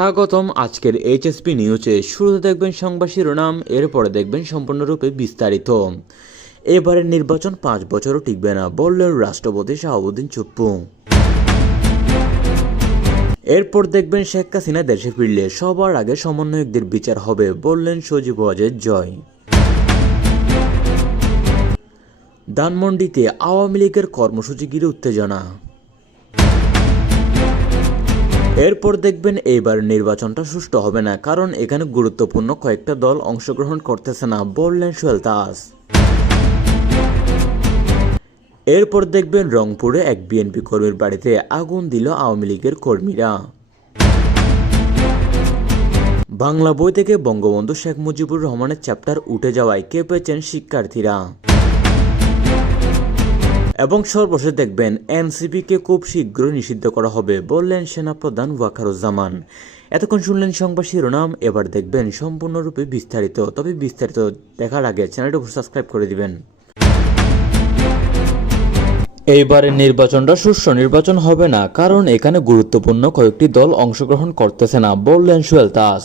স্বাগতম আজকের এইচএসপি নিউজে। শুরুতে দেখবেন সংবাদ শিরোনাম, এরপরে দেখবেন সম্পূর্ণরূপে বিস্তারিত। এবারের নির্বাচন 5 বছরও টিকবে না বললেন রাষ্ট্রপতি শাহাবুদ্দিন চুপ্পু। এরপর দেখবেন শেখ হাসিনা দেশে ফিরলে সবার আগে সমন্বয়কদের বিচার হবে বললেন সজীব ওয়াজেদ জয়। ধানমন্ডিতে আওয়ামী লীগের কর্মসূচি ঘিরে উত্তেজনা। এরপর দেখবেন এইবার নির্বাচনটা সুষ্ঠু হবে না, কারণ এখানে গুরুত্বপূর্ণ কয়েকটা দল অংশগ্রহণ করতেছে না বললেন সোহেল তাজ। এরপর দেখবেন রংপুরে এক বিএনপি কর্মীর বাড়িতে আগুন দিল আওয়ামী লীগের কর্মীরা। বাংলা বই থেকে বঙ্গবন্ধু শেখ মুজিবুর রহমানের চ্যাপ্টার উঠে যাওয়ায় কেঁপেছেন শিক্ষার্থীরা। এবং সর্বশেষ দেখবেন এনসিপিকে খুব শীঘ্রই নিষিদ্ধ করা হবে বললেন সেনাপ্রধান ওয়াকারুজ্জামান। এতক্ষণ শুনলেন সংবাদ শিরোনাম, এবার দেখবেন সম্পূর্ণরূপে বিস্তারিত। তবে বিস্তারিত দেখার আগে চ্যানেলটি সাবস্ক্রাইব করে দিবেন। এইবারের নির্বাচনটা সুষ্ঠু নির্বাচন হবে না, কারণ এখানে গুরুত্বপূর্ণ কয়েকটি দল অংশগ্রহণ করতেছে না বললেন সোহেল তাজ।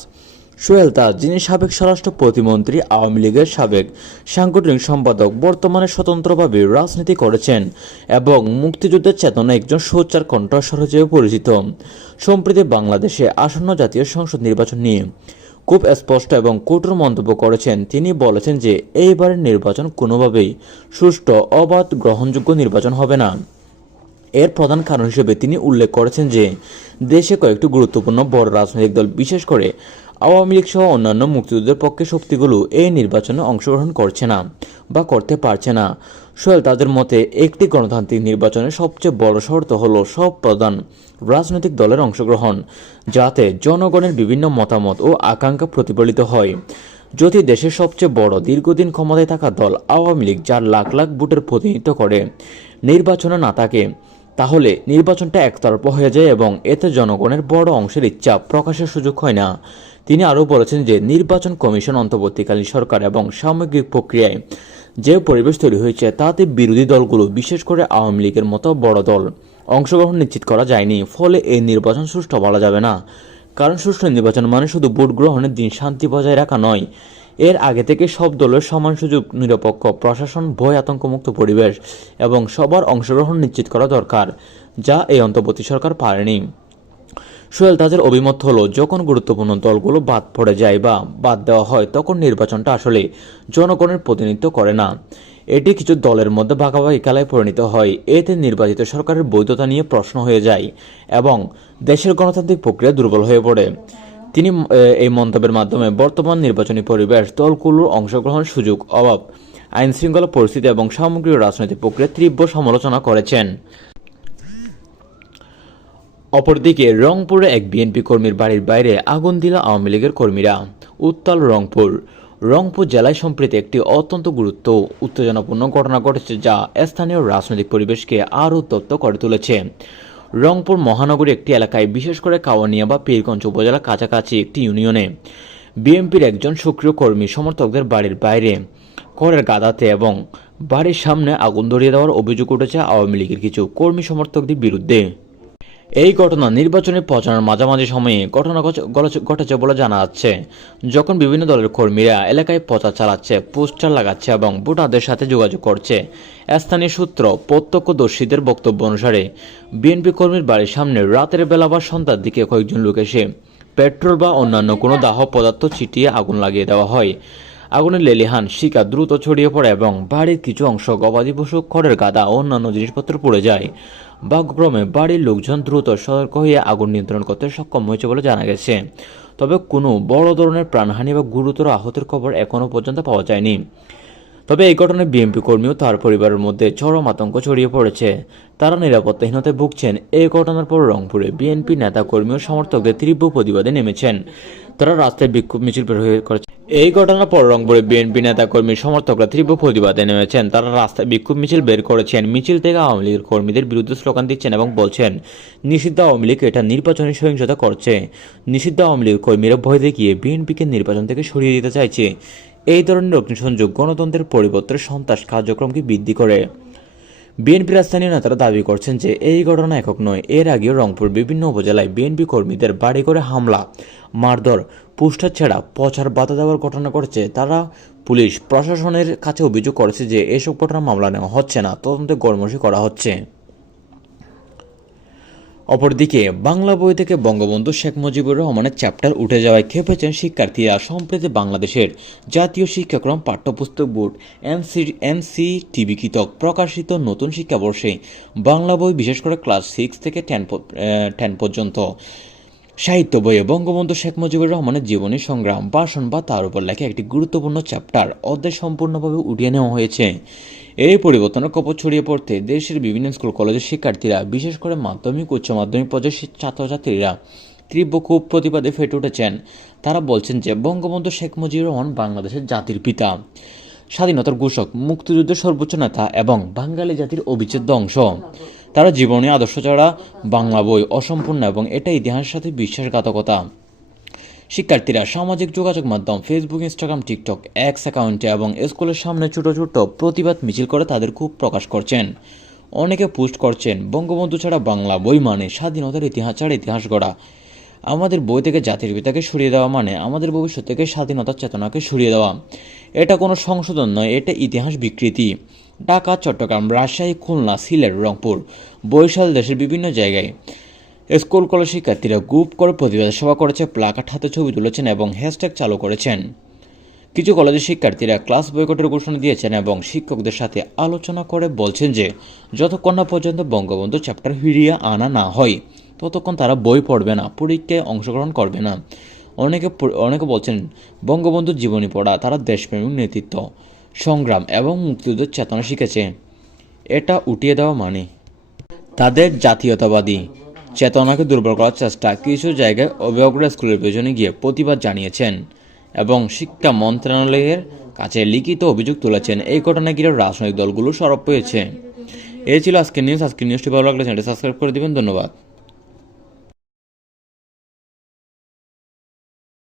সোহেল তাজ, যিনি সাবেক স্বরাষ্ট্র প্রতিমন্ত্রী, আওয়ামী লীগের সাবেক সাংগঠনিক সম্পাদক, বর্তমানে স্বতন্ত্রভাবে রাজনীতি করেছেন এবং মুক্তিযুদ্ধের চেতনা একজন সোচ্চার কণ্ঠস্বর হিসেবে পরিচিত, সম্প্রতি বাংলাদেশে আসন্ন জাতীয় সংসদ নির্বাচন নিয়ে খুব স্পষ্ট এবং কঠোর মন্তব্য করেছেন। তিনি বলেছেন যে এইবারের নির্বাচন কোনোভাবেই সুষ্ঠু, অবাধ, গ্রহণযোগ্য নির্বাচন হবে না। এর প্রধান কারণ হিসেবে তিনি উল্লেখ করেছেন যে দেশে কয়েকটি গুরুত্বপূর্ণ বড় রাজনৈতিক দল, বিশেষ করে আওয়ামী লীগ সহ অন্যান্য মুক্তিযুদ্ধের পক্ষে শক্তিগুলো এই নির্বাচনে অংশগ্রহণ করছে না বা করতে পারছে না। সোহেল তাদের মতে একটি গণতান্ত্রিক নির্বাচনের সবচেয়ে বড় শর্ত হলো সব প্রধান রাজনৈতিক দলের অংশগ্রহণ, যাতে জনগণের বিভিন্ন মতামত ও আকাঙ্ক্ষা প্রতিফলিত হয়। যদি দেশের সবচেয়ে বড় দীর্ঘদিন ক্ষমতায় থাকা দল আওয়ামী লীগ, যার লাখ লাখ ভোটের প্রতিনিধিত্ব করে, নির্বাচনে না থাকে, তাহলে নির্বাচনটা একতরফা হয়ে যায় এবং এতে জনগণের বড় অংশের ইচ্ছা প্রকাশের সুযোগ হয় না। তিনি আরও বলেছেন যে নির্বাচন কমিশন, অন্তর্বর্তীকালীন সরকার এবং সামগ্রিক প্রক্রিয়ায় যে পরিবেশ তৈরি হয়েছে তাতে বিরোধী দলগুলো, বিশেষ করে আওয়ামী লীগের মতো বড় দল, অংশগ্রহণ নিশ্চিত করা যায়নি। ফলে এই নির্বাচন সুষ্ঠু বলা যাবে না, কারণ সুষ্ঠু নির্বাচন মানে শুধু ভোট গ্রহণের দিন শান্তি বজায় রাখা নয়, এর আগে থেকে সব দলের সমান সুযোগ, নিরপেক্ষ প্রশাসন, ভয় আতঙ্কমুক্ত পরিবেশ এবং সবার অংশগ্রহণ নিশ্চিত করা দরকার, যা এই অন্তর্বর্তী সরকার পারেনি। সোহেল তাজের অভিমত হলো, যখন গুরুত্বপূর্ণ দলগুলো বাদ পড়ে যায় বা বাদ দেওয়া হয়, তখন নির্বাচনটা আসলে জনগণের প্রতিনিধিত্ব করে না, এটি কিছু দলের মধ্যে ভাগাভাগি খেলায় পরিণত হয়। এতে নির্বাচিত সরকারের বৈধতা নিয়ে প্রশ্ন হয়ে যায় এবং দেশের গণতান্ত্রিক প্রক্রিয়া দুর্বল হয়ে পড়ে। তিনি এই মন্তব্যের মাধ্যমে বর্তমান নির্বাচনী পরিবেশ, দলগুলোর অংশগ্রহণ সুযোগ অভাব, আইন শৃঙ্খলা পরিস্থিতি এবং সামগ্রিক রাজনৈতিক প্রক্রিয়া তীব্র সমালোচনা করেছেন। অপরদিকে রংপুরে এক বিএনপি কর্মীর বাড়ির বাইরে আগুন দিল আওয়ামী লীগের কর্মীরা। উত্তাল রংপুর জেলায় সম্প্রতি একটি অত্যন্ত উত্তেজনাপূর্ণ ঘটনা ঘটেছে, যা স্থানীয় রাজনৈতিক পরিবেশকে আরও উত্তপ্ত করে তুলেছে। রংপুর মহানগরী একটি এলাকায়, বিশেষ করে কাওয়ানিয়া বা পীরগঞ্জ উপজেলার কাছাকাছি একটি ইউনিয়নে বিএনপির একজন সক্রিয় কর্মী সমর্থকদের বাড়ির বাইরে খড়ের গাদাতে এবং বাড়ির সামনে আগুন ধরিয়ে দেওয়ার অভিযোগ উঠেছে আওয়ামী লীগের কিছু কর্মী সমর্থকদের বিরুদ্ধে। এই ঘটনা নির্বাচনী প্রচারের মাঝামাঝি সময়ে ঘটনা ঘটেছে বলে জানা যাচ্ছে, যখন বিভিন্ন দলের কর্মীরা এলাকায় প্রচার চালাচ্ছে, পোস্টার লাগাচ্ছে এবং ভোটারদের সাথে যোগাযোগ করছে। স্থানীয় সূত্র, প্রত্যক্ষদর্শীদের বক্তব্য অনুসারে বিএনপি কর্মীর বাড়ির সামনে রাতের বেলা বা সন্ধ্যার দিকে কয়েকজন লোক এসে পেট্রোল বা অন্যান্য কোনো দাহ পদার্থ ছিটিয়ে আগুন লাগিয়ে দেওয়া হয়। আগুনের লেলিহান শিখা দ্রুত ছড়িয়ে পড়ে এবং বাড়ির কিছু অংশ, গবাদি পশু, খড়ের গাদা ও অন্যান্য জিনিসপত্র পুড়ে যায়। ভাগ্যক্রমে বাড়ির লোকজন দ্রুত সতর্ক হয়ে আগুন নিয়ন্ত্রণ করতে সক্ষম হয়েছে বলে জানা গেছে। তবে কোনো বড় ধরনের প্রাণহানি বা গুরুতর আহতের খবর এখনও পর্যন্ত পাওয়া যায়নি। তবে এই ঘটনায় বিএনপি কর্মী ও তার পরিবারের মধ্যে চরম আতঙ্ক ছড়িয়ে পড়েছে। তারা নিরাপত্তাহীনতায় ভুগছেন। এই ঘটনার পর রংপুরে বিএনপি নেতা কর্মী ও সমর্থকদের তীব্র প্রতিবাদে নেমেছেন। তারা রাস্তায় বিক্ষোভ মিছিল বের করেছে। এই ঘটনার পর রংপুরে বিএনপি নেতা কর্মী সমর্থকরা তীব্র প্রতিবাদে নেমেছেন। তারা রাস্তায় বিক্ষোভ মিছিল বের করেছেন। মিছিল থেকে আওয়ামী লীগের কর্মীদের বিরুদ্ধে স্লোগান দিচ্ছেন এবং বলছেন, নিষিদ্ধ আওয়ামী লীগ এটা নির্বাচনী সহিংসতা করছে। নিষিদ্ধ আওয়ামী লীগের কর্মীরা ভয় দেখিয়ে বিএনপিকে নির্বাচন থেকে সরিয়ে দিতে চাইছে। এই ধরনের অগ্নিসংযোগ গণতন্ত্রের পরিবর্তনের সন্ত্রাস কার্যক্রমকে বৃদ্ধি করে। বিএনপির স্থানীয় নেতারা দাবি করছেন যে এই ঘটনা একক নয়, এর আগেও রংপুর বিভিন্ন উপজেলায় বিএনপি কর্মীদের বাড়ি করে হামলা, মারধর, পোস্টার ছেঁড়া, প্রচার বাধা দেওয়ার ঘটনা ঘটেছে। তারা পুলিশ প্রশাসনের কাছে অভিযোগ করেছে যে এসব ঘটনার মামলা নেওয়া হচ্ছে না, তদন্তে গড়মসি করা হচ্ছে। অপরদিকে বাংলা বই থেকে বঙ্গবন্ধু শেখ মুজিবুর রহমানের চ্যাপ্টার উঠে যাওয়ায় ক্ষেপেছেন শিক্ষার্থীরা। সম্প্রতি বাংলাদেশের জাতীয় শিক্ষাক্রম পাঠ্যপুস্তক বোর্ড এমসিটিবি কৃতক প্রকাশিত নতুন শিক্ষাবর্ষে বাংলা বই, বিশেষ করে ক্লাস 6 থেকে 10 পর্যন্ত সাহিত্য বইয়ে বঙ্গবন্ধু শেখ মুজিবুর রহমানের জীবনী, সংগ্রাম, ভাষণ বা তার উপর লেখা একটি গুরুত্বপূর্ণ চ্যাপ্টার অধ্যায় সম্পূর্ণভাবে উঠিয়ে নেওয়া হয়েছে। এই পরিবর্তনের খবর ছড়িয়ে পড়তে দেশের বিভিন্ন স্কুল কলেজের শিক্ষার্থীরা, বিশেষ করে মাধ্যমিক উচ্চ মাধ্যমিক পর্যায়ের ছাত্রছাত্রীরা তীব্র ক্ষোভ প্রতিবাদে ফেটে উঠেছেন। তারা বলছেন যে বঙ্গবন্ধু শেখ মুজিবুর রহমান বাংলাদেশের জাতির পিতা, স্বাধীনতার ঘোষক, মুক্তিযুদ্ধের সর্বোচ্চ নেতা এবং বাঙালি জাতির অবিচ্ছেদ্য অংশ। তারা জীবনী আদর্শ ছাড়া বাংলা বই অসম্পূর্ণ এবং এটা ইতিহাসের সাথে বিশ্বাসঘাতকতা। শিক্ষার্থীরা সামাজিক যোগাযোগ মাধ্যম ফেসবুক, ইনস্টাগ্রাম, টিকটক, এক্স অ্যাকাউন্টে এবং স্কুলের সামনে ছোট ছোট প্রতিবাদ মিছিল করে তাদের ক্ষোভ প্রকাশ করছেন। অনেকে পোস্ট করছেন, বঙ্গবন্ধু ছাড়া বাংলা বই মানে স্বাধীনতার ইতিহাস ছাড়া ইতিহাস গড়া। আমাদের বই থেকে জাতির পিতাকে সরিয়ে দেওয়া মানে আমাদের ভবিষ্যৎ থেকে স্বাধীনতার চেতনাকে সরিয়ে দেওয়া। এটা কোনো সংশোধন নয়, এটা ইতিহাস বিকৃতি। ঢাকা, চট্টগ্রাম, রাজশাহী, খুলনা, সিলেট, রংপুর, বরিশাল, দেশের বিভিন্ন জায়গায় স্কুল কলেজ শিক্ষার্থীরা গ্রুপ করে প্রতিবাদ সভা করেছে, প্লাকার্ড হাতে ছবি তুলেছেন এবং হ্যাশট্যাগ চালু করেছেন। কিছু কলেজের শিক্ষার্থীরা ক্লাস বয়কটের ঘোষণা দিয়েছেন এবং শিক্ষকদের সাথে আলোচনা করে বলছেন যে যতক্ষণ না পর্যন্ত বঙ্গবন্ধু চ্যাপ্টার ফিরিয়ে আনা না হয় ততক্ষণ তারা বই পড়বে না, পরীক্ষায় অংশগ্রহণ করবে না। অনেকে বলছেন বঙ্গবন্ধুর জীবনী পড়া তারা দেশপ্রেমিক নেতৃত্ব, সংগ্রাম এবং মুক্তিযুদ্ধের চেতনা শিখেছে। এটা উঠিয়ে দেওয়া মানে তাদের জাতীয়তাবাদী চেতনাকে দুর্বল করার চেষ্টা। কিছু জায়গায় অভিভাবকরা স্কুলের পেছনে গিয়ে প্রতিবাদ জানিয়েছেন এবং শিক্ষা মন্ত্রণালয়ের কাছে লিখিত অভিযোগ তুলেছেন। এই ঘটনায় ঘিরে রাজনৈতিক দলগুলো সরব হয়েছে। এই ছিল আজকের নিউজ। আজকের নিউজটি ভালো লাগলে চ্যানেলটি সাবস্ক্রাইব করে দিবেন। ধন্যবাদ।